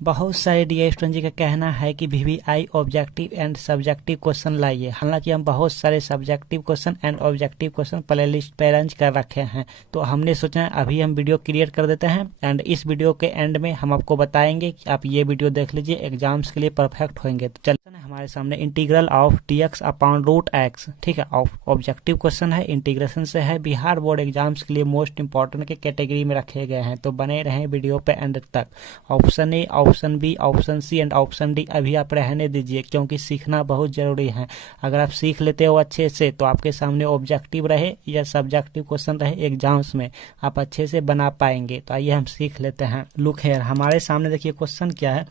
बहुत सारे dear student जी का कहना है कि VVI objective and subjective question लाइए। हालांकि हम बहुत सारे subjective question and objective question play list पे अरेंज कर रखे हैं, तो हमने सोचा है अभी हम वीडियो क्रिएट कर देते हैं एंड इस वीडियो के एंड में हम आपको बताएंगे कि आप ये वीडियो देख लीजिए, एग्जाम्स के लिए परफेक्ट होंगे। तो चलते हैं हमारे सामने integral of dx upon root x, ठीक है, ऑब्जेक्टिव क्वेश्चन है, इंटीग्रेशन से है, बिहार बोर्ड एग्जाम्स के लिए मोस्ट इंपॉर्टेंट के कैटेगरी में रखे गए हैं। तो बने रहें वीडियो पे एंड तक। Option A, option B, option C and option D अभी आप रहने दीजिए, क्योंकि सीखना बहुत जरूरी है। अगर आप सीख लेते हो अच्छे से तो आपके सामने ऑब्जेक्टिव रहे या सब्जेक्टिव क्वेश्चन रहे एग्जाम्स में आप अच्छे से बना पाएंगे। तो आइए हम सीख लेते हैं। लुक हियर, हमारे सामने देखिए क्वेश्चन क्या है।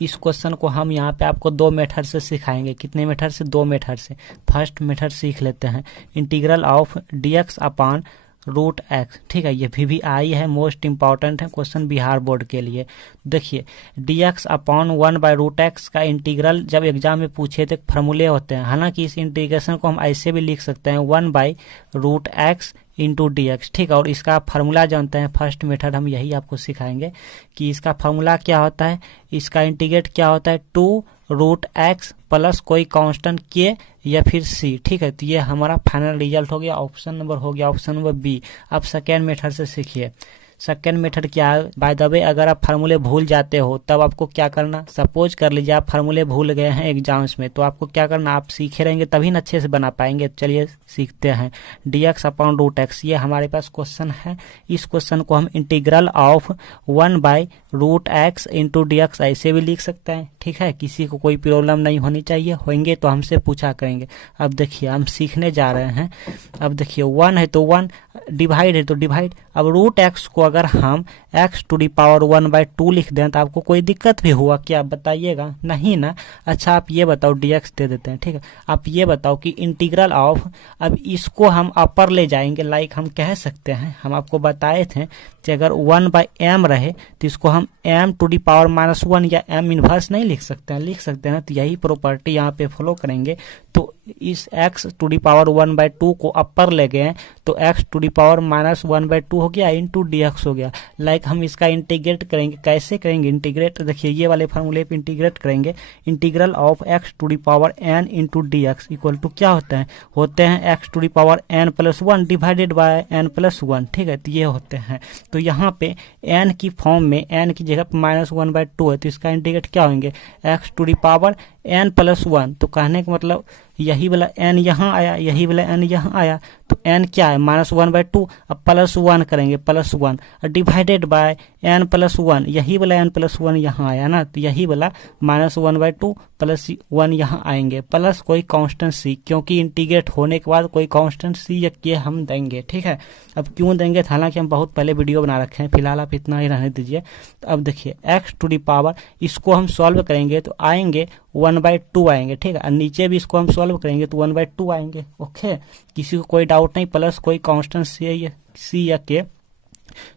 इस क्वेश्चन को हम यहाँ पे आपको दो मेथड से सिखाएंगे। कितने मेथड से? दो मेथड से। फर्स्ट मेथड सीख लेते हैं, integral of dx upon root x, ठीक है। ये वीवीआई है, मोस्ट इंपॉर्टेंट है क्वेश्चन बिहार बोर्ड के लिए। देखिए dx अपॉन 1/√x का इंटीग्रल जब एग्जाम में पूछे थे फार्मूले होते हैं। हालांकि इस इंटीग्रेशन को हम ऐसे भी लिख सकते हैं 1/√x इंटू dx, ठीक है। और इसका फार्मूला जानते हैं, फर्स्ट मेथड हम यही आपको सिखाएंगे कि इसका फार्मूला क्या होता है। इसका इंटीग्रेट क्या होता है 2√x प्लस कोई कांस्टेंट के या फिर सी, ठीक है। तो ये हमारा फाइनल रिजल्ट हो गया, ऑप्शन नंबर हो गया, ऑप्शन नंबर बी। अब सेकेंड मेथड से सीखिए। सेकेंड मेथड क्या है? बाय द वे, अगर आप फार्मूले भूल जाते हो तब आपको क्या करना, सपोज कर लीजिए आप फार्मूले भूल गए हैं एग्जाम्स में, तो आपको क्या करना, आप सीखे रहेंगे तभी ना अच्छे से बना पाएंगे। चलिए सीखते हैं। dx अपॉन रूट एक्स, ये हमारे पास क्वेश्चन है। इस क्वेश्चन को हम integral of 1/√x into dx ऐसे भी लिख सकते हैं, ठीक है। किसी को कोई प्रॉब्लम नहीं होनी चाहिए, होंगे तो हमसे पूछा करेंगे। अब देखिए हम सीखने जा रहे हैं। अब देखिए 1 है तो 1, डिवाइड है तो डिवाइड। अब रूट एक्स को अगर हम x⁻1/2 लिख दें तो आपको कोई दिक्कत भी हुआ क्या, बताइएगा? नहीं ना। अच्छा आप ये बताओ, dx दे देते हैं, ठीक है। आप ये बताओ कि इंटीग्रल ऑफ, अब इसको हम अपर ले जाएंगे, लाइक हम कह सकते हैं, हम आपको बताए थे कि अगर 1/m रहे तो इसको हम m⁻⁻1 या m इनवर्स नहीं लिख सकते हैं, लिख सकते हैं। तो यही प्रॉपर्टी यहाँ पे फॉलो करेंगे। तो इस x⁻1/2 को अपर ले गए तो x⁻⁻1/2 हो गया इंटू dx हो गया। लाइक हम इसका इंटीग्रेट करेंगे, कैसे करेंगे इंटीग्रेट? देखिए ये वाले फार्मूले पे इंटीग्रेट करेंगे। Integral of x⁻n into dx equal to क्या होता है? होते हैं x⁻n+1 डिवाइडेड बाय n+1, ठीक है। तो ये होते हैं। तो यहाँ पे n की फॉर्म में, n की जगह पे -1/2 है, तो इसका इंटीग्रेट क्या होंगे x⁻n+1। तो कहने का मतलब यही वाला n यहाँ आया, यही वाला n यहाँ आया, तो n क्या है -1/2। अब +1 करेंगे, +1 डिवाइडेड बाय n+1, यही वाला n+1 यहाँ आया ना, तो यही वाला -1/2 +1 यहाँ आएंगे, प्लस कोई कांस्टेंट c, क्योंकि इंटीग्रेट होने के बाद कोई कांस्टेंट c या के हम देंगे, ठीक है। अब क्यों देंगे? हालांकि हम बहुत पहले वीडियो बना रखे हैं, फिलहाल आप इतना ही रहने दीजिए। तो अब देखिए x⁻, इसको हम सॉल्व करेंगे तो आएंगे 1/2 आएंगे, ठीक है। और नीचे भी इसको हम सॉल्व करेंगे तो 1/2 आएंगे, ओके। किसी को कोई डाउट नहीं, प्लस कोई कांस्टेंट सी या के।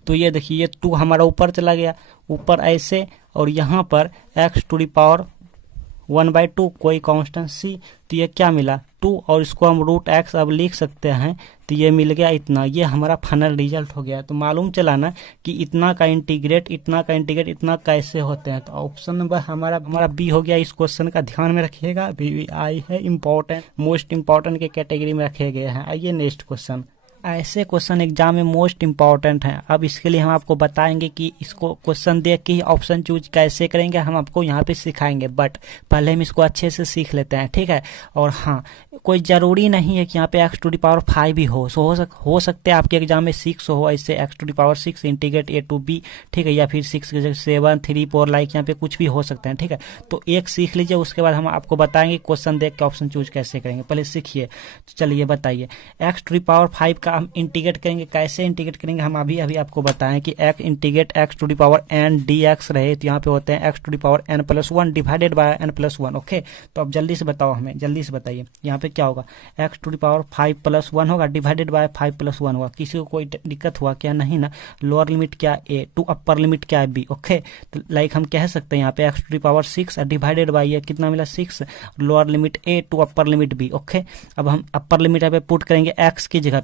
तो ये देखिए ये 2 हमारा ऊपर चला गया, ऊपर ऐसे, और यहाँ पर x⁻1/2 कोई कांस्टेंट सी, तो ये क्या मिला 2, और इसको हम रूट एक्स अब लिख सकते हैं, तो ये मिल गया इतना। ये हमारा फाइनल रिजल्ट हो गया। तो मालूम चला ना कि इतना का इंटीग्रेट, इतना का इंटीग्रेट, इतना कैसे होते हैं। तो ऑप्शन नंबर हमारा बी हो गया। इस क्वेश्चन का ध्यान में रखिएगा, वीवीआई है, इंपॉर्टेंट, मोस्ट इंपॉर्टेंट के कैटेगरी में रखे गए हैं। आइए नेक्स्ट क्वेश्चन। ऐसे क्वेश्चन एग्जाम में मोस्ट इंपॉर्टेंट हैं। अब इसके लिए हम आपको बताएंगे कि इसको क्वेश्चन देख के ही ऑप्शन चूज कैसे करेंगे, हम आपको यहाँ पे सिखाएंगे, बट पहले हम इसको अच्छे से सीख लेते हैं, ठीक है। और हाँ, कोई ज़रूरी नहीं है कि यहाँ पे x⁵ ही हो, सो हो सकते हैं आपके एग्जाम में 6 हो, ऐसे x⁵ integrate a to b, ठीक है, या फिर 6 7 3 4 लाइक यहाँ पे कुछ भी हो सकते हैं, ठीक है। तो एक सीख लीजिए, उसके बाद हम आपको बताएंगे क्वेश्चन देख के ऑप्शन चूज कैसे करेंगे। पहले सीखिए। तो चलिए बताइए, x⁵ का हम इंटीग्रेट करेंगे, कैसे इंटीग्रेट करेंगे हम अभी आपको बताएं कि इंटीग्रेट x⁻n dx रहे तो यहाँ पे होते हैं x⁻n+1 divided by n+1, okay. तो अब जल्दी से बताओ, हमें जल्दी से बताइए यहाँ पे क्या होगा, x⁵ होगा डिवाइडेड बाय 5+1 होगा। किसी को कोई दिक्कत हुआ क्या? नहीं ना। लोअर लिमिट क्या है a, टू अपर लिमिट क्या है b, ओके। तो लाइक हम कह सकते हैं यहाँ पे x⁻6 डिवाइडेड बाय ये कितना मिला 6, lower limit a to upper limit b, okay. अब हम अपर लिमिट यहाँ पे पुट करेंगे x की जगह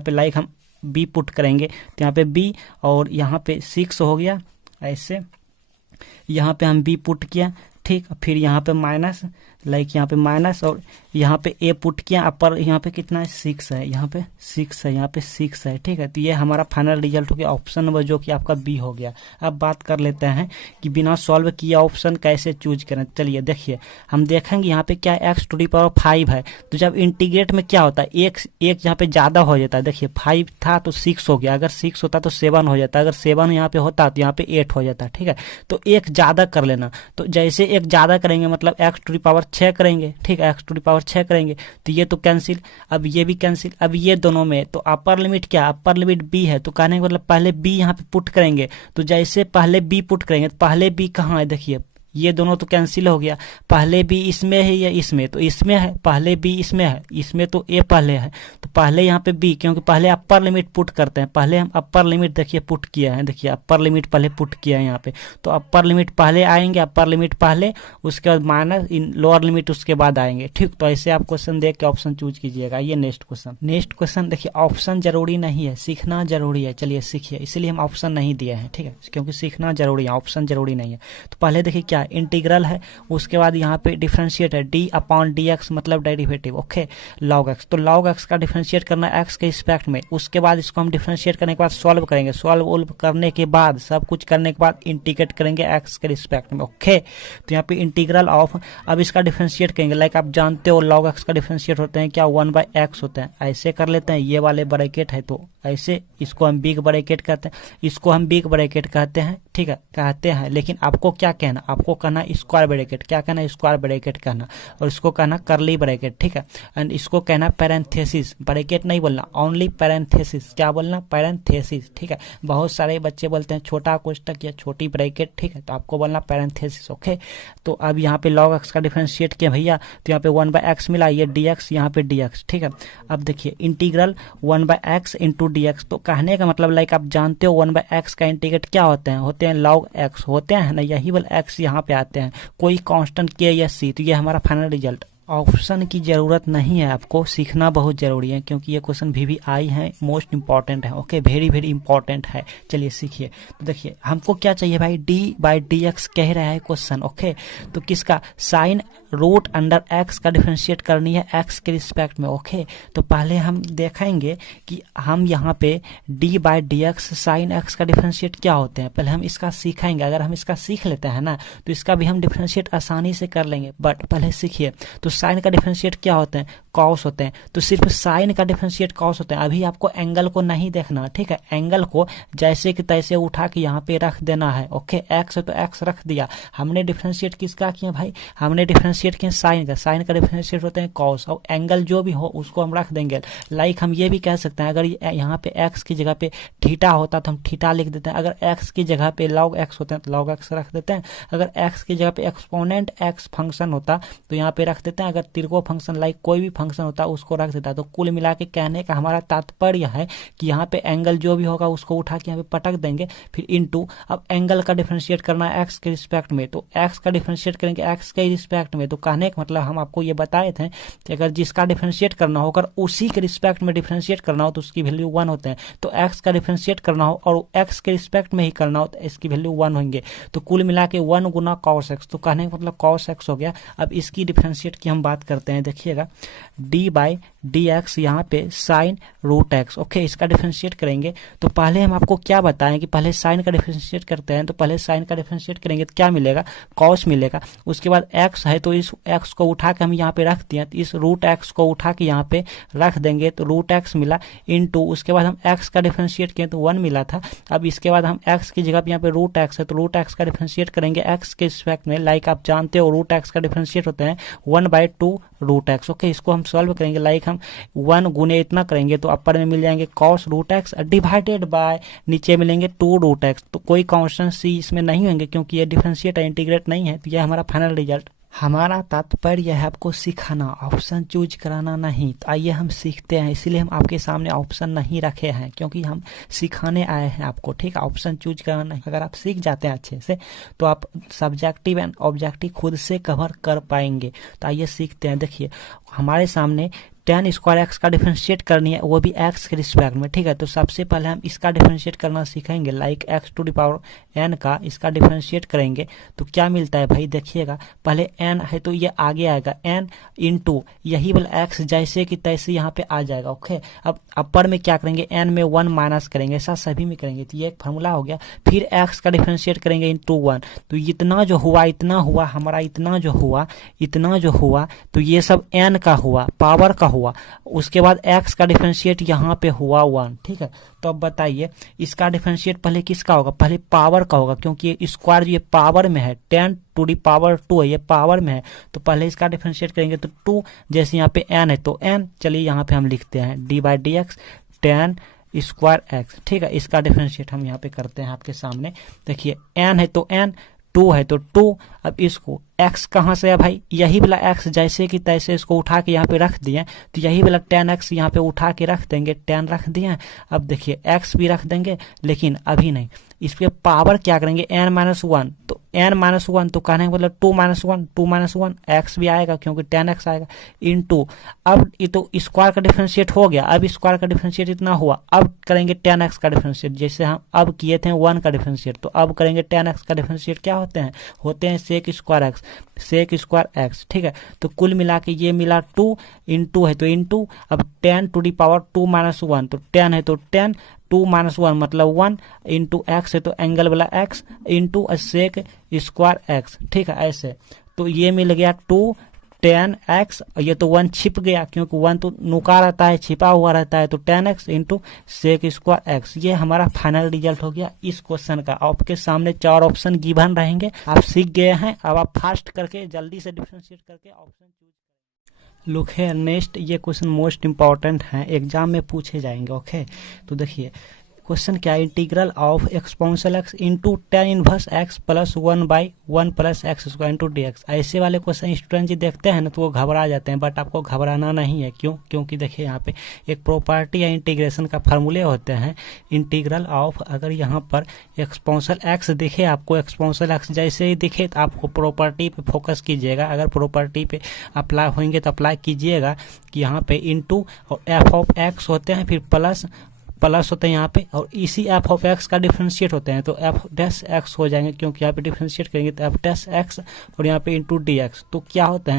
पे, लाइक हम b पुट करेंगे, तो यहाँ पे b और यहाँ पे 6 हो गया ऐसे, यहाँ पे हम बी पुट किया, ठीक, फिर यहाँ पे माइनस, लाइक यहाँ पे माइनस, और यहाँ पे ए पुट किया, अपर यहाँ पे कितना है 6 है, यहाँ पे 6 है, यहाँ पे 6 है, ठीक है। तो ये हमारा फाइनल रिजल्ट हो गया ऑप्शन नंबर जो कि आपका बी हो गया। अब बात कर लेते हैं कि बिना सॉल्व किया ऑप्शन कैसे चूज करें। चलिए देखिए, हम देखेंगे यहाँ पे क्या x⁵ है, तो जब इंटीग्रेट में क्या होता है, एक यहाँ पे ज्यादा हो जाता है। देखिए 5 था तो 6 हो गया, अगर 6 होता तो 7 हो जाता, अगर 7 यहाँ पे होता तो यहाँ पे 8 हो जाता, ठीक है। तो एक ज्यादा कर लेना, तो जैसे एक ज्यादा करेंगे मतलब x⁵ करेंगे, ठीक है, x⁵ करेंगे तो ये तो कैंसिल, अब ये भी कैंसिल, अब ये दोनों में तो अपर लिमिट क्या, अपर लिमिट b है, तो कहने का मतलब पहले b यहाँ पे पुट करेंगे, तो जैसे पहले b पुट करेंगे तो पहले b कहाँ है, देखिए ये दोनों तो कैंसिल हो गया, पहले बी इसमें है या इसमें, तो इसमें है, पहले बी इसमें है, इसमें तो ए पहले है, तो पहले यहाँ पे बी, क्योंकि पहले अपर लिमिट पुट करते हैं, पहले हम अपर लिमिट देखिए पुट किया है, देखिए अपर लिमिट पहले पुट किया है यहाँ पे, तो अपर लिमिट पहले आएंगे, अपर लिमिट पहले, उसके बाद माइनस लोअर लिमिट उसके बाद आएंगे, ठीक। तो ऐसे आप क्वेश्चन देख के ऑप्शन चूज कीजिएगा। ये नेक्स्ट क्वेश्चन देखिए, ऑप्शन जरूरी नहीं है, सीखना जरूरी है। चलिए सीखिए, इसलिए हम ऑप्शन नहीं दिए हैं, ठीक है, क्योंकि सीखना जरूरी है, ऑप्शन जरूरी नहीं है। तो पहले देखिए क्या इंटीग्रल है, उसके बाद यहाँ पे डिफरेंशिएट है, d/dx मतलब डेरिवेटिव, ओके, log x, तो log x का डिफरेंशिएट करना है x के रिस्पेक्ट में, उसके बाद इसको हम डिफरेंशिएट करने के बाद सॉल्व करेंगे, सॉल्व करने के बाद सब कुछ करने के बाद इंटीग्रेट करेंगे x के रिस्पेक्ट में, ओके। तो यहाँ पे इंटीग्रल ऑफ, अब इसका डिफरेंशिएट करेंगे, लाइक आप जानते हो log x का डिफरेंशिएट होते हैं क्या, 1/x होते हैं, ऐसे कर लेते हैं, ये वाले ब्रैकेट है तो ऐसे, इसको हम बिग ब्रैकेट कहते हैं, इसको हम बिग ब्रैकेट कहते हैं, ठीक है, कहते हैं। लेकिन आपको क्या कहना, आपको कहना स्क्वायर ब्रैकेट, क्या कहना, स्क्वायर ब्रैकेट कहना, और इसको कहना करली ब्रैकेट, ठीक है, एंड इसको कहना पैरेंथेसिस, ब्रैकेट नहीं बोलना, ओनली पैरेंथेसिस, क्या बोलना, पैरेंथेसिस, ठीक है। बहुत सारे बच्चे बोलते हैं छोटा कोष्टक या छोटी ब्रैकेट, ठीक है, तो आपको बोलना पैरेंथेसिस, ओके। तो अब यहाँ पे log x का डिफरेंशिएट किया भैया, तो यहाँ पे 1/x मिला, ये dx, यहाँ पे dx, ठीक है। अब देखिए इंटीग्रल 1/x इंटू dx, तो कहने का मतलब लाइक आप जानते हो 1/x का इंटीग्रेट क्या होते हैं log x होते हैं ना, यही वाला x यहाँ पे आते हैं, कोई कांस्टेंट k या c, तो ये हमारा फाइनल रिजल्ट। ऑप्शन की जरूरत नहीं है, आपको सीखना बहुत जरूरी है, क्योंकि ये क्वेश्चन VVI है, मोस्ट इंपॉर्टेंट है, ओके, वेरी वेरी इंपॉर्टेंट है। चलिए सीखिए, तो देखिए हमको क्या चाहिए भाई, d/dx कह रहा है क्वेश्चन, ओके। तो किसका, साइन रूट अंडर x का डिफरेंशिएट करनी है x के रिस्पेक्ट में, ओके। तो पहले हम देखेंगे कि हम यहाँ पे d/dx साइन x का डिफरेंशिएट क्या होते हैं, पहले हम इसका सीखेंगे। अगर हम इसका सीख लेते हैं ना तो इसका भी हम डिफरेंशिएट आसानी से कर लेंगे, बट पहले सीखिए। तो साइन का डिफरेंशिएट क्या होते हैं, कॉस होते हैं, तो सिर्फ साइन का डिफरेंशिएट कॉस होते हैं। अभी आपको एंगल को नहीं देखना, ठीक है, एंगल को जैसे कि तैसे उठा के यहाँ पे रख देना है, ओके। एक्स है तो एक्स रख दिया, हमने डिफरेंशिएट किसका किया भाई, हमने डिफरेंशिएट किया साइन का, साइन का डिफरेंशिएट होते हैं कॉस, और एंगल जो भी हो उसको हम रख देंगे। लाइक हम ये भी कह सकते हैं, अगर यहाँ पे एक्स की जगह पे थीटा होता तो हम थीटा लिख देते हैं, अगर एक्स की जगह पे log x होते हैं तो log x रख देते हैं, अगर एक्स की जगह पे एक्सपोनेंट x फंक्शन होता तो यहाँ पे रख देते हैं, अगर तिरको फंक्शन लाइक कोई भी फंक्शन होता उसको रख देता। तो कुल मिला के कहने का हमारा तात्पर्य है कि यहाँ पे एंगल जो भी होगा उसको उठा के यहाँ पे पटक देंगे, फिर इनटू, अब एंगल का डिफरेंशिएट करना है एक्स के रिस्पेक्ट में, तो एक्स का डिफरेंशिएट करेंगे एक्स के रिस्पेक्ट में। तो कहने का मतलब हम आपको ये बताए थे कि अगर जिसका डिफरेंशिएट करना हो, अगर उसी के रिस्पेक्ट में डिफरेंशिएट करना हो तो उसकी वैल्यू 1 होते हैं, तो एक्स का डिफरेंशिएट करना हो और एक्स के रिस्पेक्ट में ही करना हो तो इसकी वैल्यू 1 होंगे। तो कुल मिला के 1 गुना cos x, तो कहने का मतलब cos x हो गया। अब इसकी डिफरेंशिएट की हम बात करते हैं, देखिएगा d/dx यहाँ पे साइन रूट x, ओके, इसका डिफरेंशिएट करेंगे। तो पहले हम आपको क्या बताएं कि पहले साइन का डिफरेंशिएट करते हैं, तो पहले साइन का डिफरेंशिएट करेंगे तो क्या मिलेगा, cos मिलेगा, उसके बाद x है तो इस x को उठा के हम यहाँ पे रख दिए, तो इस रूट x को उठा के यहाँ पे रख देंगे तो रूट x मिला, इनटू उसके बाद हम x का डिफरेंशिएट किए तो 1 मिला था। अब इसके बाद हम x की जगह पे यहाँ पे रूट x है तो रूट x का डिफरेंशिएट करेंगे x के रिस्पेक्ट में, लाइक आप जानते हो रूट x का डिफरेंशिएट होते हैं 1/2 रूट x, ओके। इसको हम सॉल्व करेंगे, लाइक हम 1 गुने इतना करेंगे तो अपर में मिल जाएंगे cos root x divided by नीचे मिलेंगे 2 रूट x। तो कोई कांस्टेंट c इसमें नहीं होंगे क्योंकि ये डिफरेंशिएट है, इंटीग्रेट नहीं है, तो ये हमारा फाइनल रिजल्ट। हमारा तात्पर्य है आपको सिखाना, ऑप्शन चूज कराना नहीं। तो आइए हम सीखते हैं, इसीलिए हम आपके सामने ऑप्शन नहीं रखे हैं, क्योंकि हम सिखाने आए हैं आपको, ठीक है, ऑप्शन चूज कराना नहीं। अगर आप सीख जाते हैं अच्छे से तो आप सब्जेक्टिव एंड ऑब्जेक्टिव खुद से कवर कर पाएंगे। तो आइए सीखते हैं। देखिए हमारे सामने टेन स्क्वायर एक्स का डिफरेंशिएट करनी है, वो भी एक्स के रिस्पेक्ट में, ठीक है। तो सबसे पहले हम इसका डिफरेंशिएट करना सीखेंगे, like x to the power n का इसका डिफरेंशिएट करेंगे तो क्या मिलता है भाई, देखिएगा पहले एन है तो ये आगे आएगा एन इंटू यही वाला एक्स जैसे कि तैसे यहाँ पे आ जाएगा, ओके। अब अपर में क्या करेंगे, एन में 1 माइनस करेंगे, ऐसा सभी में करेंगे, तो ये एक फार्मूला हो गया। फिर एक्स का डिफरेंशिएट करेंगे इंटू 1, तो इतना जो हुआ हमारा इतना जो हुआ तो ये सब एन का हुआ, पावर का हुआ। उसके बाद एक्स का डिफरेंशिएट यहाँ पे हुआ 1, ठीक है। तो अब बताइए इसका डिफरेंशिएट पहले किसका होगा, पहले पावर का होगा, क्योंकि ये स्क्वायर ये पावर में है, 10 टू दी पावर 2 है, ये पावर में है। तो पहले इसका डिफरेंशिएट करेंगे तो 2, जैसे यहाँ पे n है तो n, चलिए यहाँ पे हम लिखते हैं d/dx 10 स्क्वायर एक्स, ठीक है। इसका डिफरेंशिएट हम यहाँ पे करते हैं आपके सामने, देखिए n है तो n, 2 है तो 2। अब इसको x कहाँ से है भाई, यही वाला x जैसे कि तैसे इसको उठा के यहाँ पे रख दिए, तो यही वाला 10x यहाँ पे उठा के रख देंगे, 10 रख दिए। अब देखिए x भी रख देंगे, लेकिन अभी नहीं, इसके पावर क्या करेंगे n-1, तो n-1 तो कहने का मतलब 2-1 x भी आएगा क्योंकि 10x आएगा इंटू, अब ये तो स्क्वायर का डिफरेंशिएट हो गया, अब स्क्वायर का डिफरेंशिएट इतना हुआ, अब करेंगे 10x का डिफरेंशिएट, जैसे हम अब किए थे 1 का डिफरेंशिएट, तो अब करेंगे 10x का डिफरेंशिएट, क्या होते हैं सेक स्क्वायर एक्स, ठीक है। तो कुल मिला के ये मिला 2 इंटू है तो इंटू, अब 10 टू दी पावर 2-1, तो 10 है तो 10, 2-1 मतलब 1 इंटू एक्स है तो एंगल वाला x into sec square x, ठीक है। ऐसे तो ये मिल गया 10x, ये तो 1 छिप गया क्योंकि 1 तो नुका रहता है, छिपा हुआ रहता है, तो 10x into sec square x. ये हमारा फाइनल रिजल्ट हो गया इस क्वेश्चन का। आपके सामने 4 ऑप्शन गिवन रहेंगे, आप सीख गए हैं, अब आप फास्ट करके जल्दी से डिफरेंशिएट करके ऑप्शन चूज। लुक है नेक्स्ट, ये क्वेश्चन मोस्ट इंपॉर्टेंट है, एग्जाम में पूछे जाएंगे, ओके। तो देखिए क्वेश्चन क्या है, integral of exponential x into tan inverse x plus 1/1 plus x square into dx। ऐसे वाले क्वेश्चन स्टूडेंट जी देखते हैं ना तो वो घबरा जाते हैं, बट आपको घबराना नहीं है, क्यों, क्योंकि देखिए यहाँ पे एक प्रॉपर्टी या इंटीग्रेशन का फार्मूले होते हैं। इंटीग्रल ऑफ, अगर यहाँ पर एक्सपोनेंशियल एक्स दिखे आपको, एक्सपोनेंशियल एक्स जैसे ही दिखे तो आपको प्रॉपर्टी पे फोकस कीजिएगा, अगर प्रॉपर्टी पे अप्लाई होंगे तो अप्लाई कीजिएगा कि यहाँ पे इंटू और एफ ऑफ एक्स होते हैं, फिर प्लस होते हैं यहाँ पे, और इसी एफ ऑफ एक्स का डिफरेंशिएट होते हैं तो एफ डैश एक्स हो जाएंगे, क्योंकि यहाँ पे डिफरेंशिएट करेंगे तो एफ डैश एक्स और यहाँ पे इंटू डी एक्स। तो क्या होते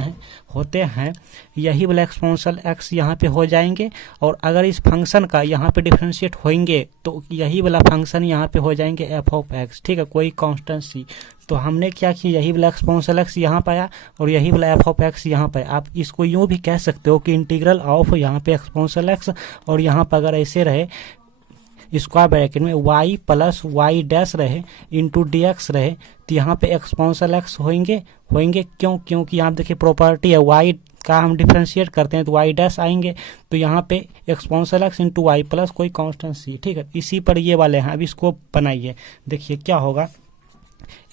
हैं यही वाला एक्सपोनेंशियल एक्स यहाँ पे हो जाएंगे, और अगर इस फंक्शन का यहाँ पे डिफरेंशिएट होंगे तो यही वाला फंक्शन यहाँ पे हो जाएंगे एफ ऑफ एक्स, ठीक है, कोई कॉन्स्टेंसी। तो हमने क्या किया, यही वाला एक्सपोनेंशियल एक्स यहाँ पाया और यही वाला एफ ऑफ एक्स यहाँ पाया। आप इसको यूँ भी कह सकते हो कि इंटीग्रल ऑफ यहाँ पे एक्सपोनेंशियल एक्स, और यहाँ पर अगर ऐसे रहे स्क्वायर ब्रैकेट में y प्लस वाई डैश रहे इंटू डी एक्स रहे, तो यहाँ पे एक्सपोनेंशियल एक्स होंगे क्यों, क्योंकि यहाँ देखिए प्रॉपर्टी है y का हम डिफरेंशिएट करते हैं तो y डैश आएंगे, तो यहाँ पे exponential x into y plus कोई कॉन्स्टेंसी, ठीक है। इसी पर ये वाले हैं, अब इसको बनाइए, देखिए क्या होगा।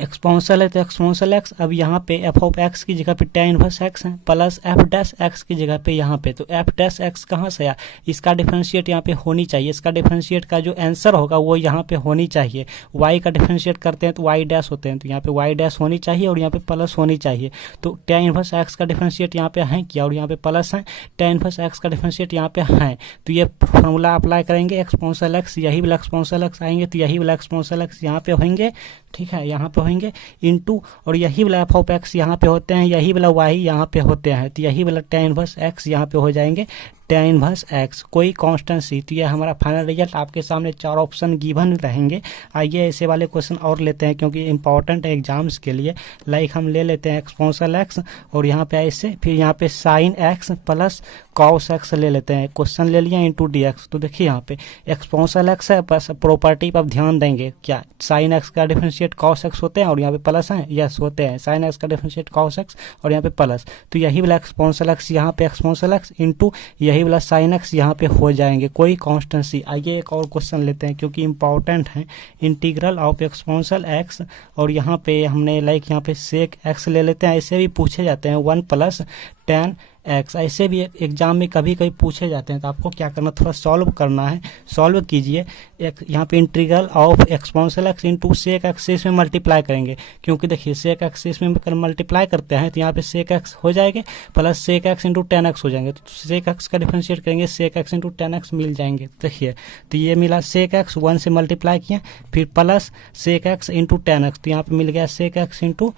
एक्सपोनेंशियल है तो एक्सपोनेंशियल एक्स, अब यहाँ पे एफ ऑफ एक्स की जगह पे tan इनवर्स एक्स है, प्लस एफ डैश एक्स की जगह पे यहाँ पे, तो एफ डैश एक्स कहाँ से आया, इसका डिफरेंशिएट यहाँ पे होनी चाहिए, इसका डिफरेंशिएट का जो आंसर होगा वो यहाँ पे होनी चाहिए। वाई का डिफरेंशिएट करते हैं तो वाई डैश होते हैं, तो यहाँ पे वाई डैश होनी चाहिए और यहाँ पे प्लस होनी चाहिए। तो tan इनवर्स एक्स का डिफरेंशिएट यहाँ पे है क्या, और यहाँ पे प्लस है, tan इनवर्स एक्स का डिफरेंशिएट यहाँ पे है, तो ये फॉर्मूला अप्लाई करेंगे, एक्सपोनेंशियल एक्स यही वाला एक्सपोनेंशियल एक्स आएंगे तो यही वाला एक्सपोनेंशियल एक्स यहाँ पे होंगे, ठीक है, यहाँ पे होंगे इंटू, और यही वाला एफ ऑफ एक्स यहाँ पे होते हैं, यही वाला वाई यहाँ पे होते हैं, तो यही वाला tan इनवर्स एक्स यहाँ पे हो जाएंगे tan इनवर्स एक्स, कोई कॉन्स्टेंसी। तो यह हमारा फाइनल रिजल्ट, आपके सामने 4 ऑप्शन गिवन रहेंगे। आइए ऐसे वाले क्वेश्चन और लेते हैं क्योंकि इंपॉर्टेंट है एग्जाम्स के लिए। लाइक हम ले लेते हैं एक्सपोनेंशियल एक्स और यहाँ पे ऐसे, फिर यहाँ पे sine x plus cos x ले लेते हैं, क्वेश्चन ले लिया इंटू डी एक्स। तो देखिए यहाँ पे एक्सपोनेंशियल एक्स है, बस प्रॉपर्टी पर आप ध्यान देंगे, क्या साइन एक्स का डिफरेंशिएट कॉस एक्स होते हैं और यहाँ पे प्लस है, यस होते हैं, साइन एक्स का डिफरेंशिएट कॉस एक्स और यहाँ पे प्लस, तो यही वाला एक्सपोनेंशियल एक्स यहाँ पे एक्सपोनेंशियल एक्स इंटू यही वाला साइन एक्स यहाँ पे हो जाएंगे, कोई कॉन्स्टेंसी। आइए एक और क्वेश्चन लेते हैं क्योंकि इंपॉर्टेंट है, इंटीग्रल ऑफ एक्सपोनेंशियल एक्स, और यहाँ पे हमने लाइक यहाँ पे सेक एक्स ले लेते हैं, ऐसे भी पूछे जाते हैं 1 प्लस tan एक्स, ऐसे भी एग्जाम में कभी कभी पूछे जाते हैं। तो आपको क्या करना, थोड़ा सॉल्व करना है। सॉल्व कीजिए, एक यहाँ पे integral of exponential x into sec x से इसमें मल्टीप्लाई करेंगे, क्योंकि देखिए सेक एक्स से इसमें मल्टीप्लाई करते हैं तो यहाँ पे सेक एक्स हो जाएंगे plus sec x into ten X हो जाएंगे। तो सेक एक्स का डिफरेंशिएट करेंगे, sec x into ten X मिल जाएंगे। देखिए तो ये मिला सेक एक्स 1 से मल्टीप्लाई किया, फिर plus sec x into ten x, तो यहाँ पे मिल गया सेक एक्स इंटू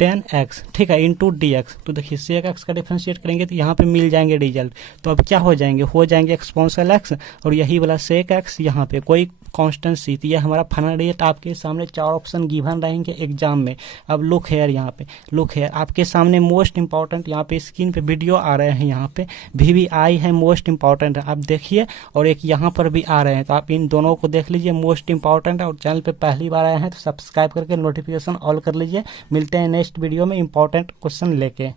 10x, ठीक है, इंटू डी एक्स। तो देखिए सेक एक्स का डिफरेंशिएट करेंगे तो यहाँ पे मिल जाएंगे रिजल्ट। तो अब क्या हो जाएंगे एक्सपोनेंशियल एक्स और यही वाला सेक एक्स, यहाँ पे कोई कांस्टेंट सी। तो ये हमारा फाइनल रिजल्ट आपके सामने 4 ऑप्शन गिवन रहेंगे एग्जाम में। अब लुक हेयर, यहाँ पे लुक हेयर आपके सामने मोस्ट इंपॉर्टेंट, यहाँ पे स्क्रीन पे वीडियो आ रहे हैं, यहाँ पे VVI है मोस्ट इंपॉर्टेंट है, आप देखिए, और एक यहाँ पर भी आ रहे हैं। तो आप इन दोनों को देख लीजिए, मोस्ट इंपॉर्टेंट है। और चैनल पे पहली बार आए हैं तो सब्सक्राइब करके नोटिफिकेशन ऑल कर लीजिए। मिलते हैं नेक्स्ट वीडियो में इंपॉर्टेंट क्वेश्चन लेके।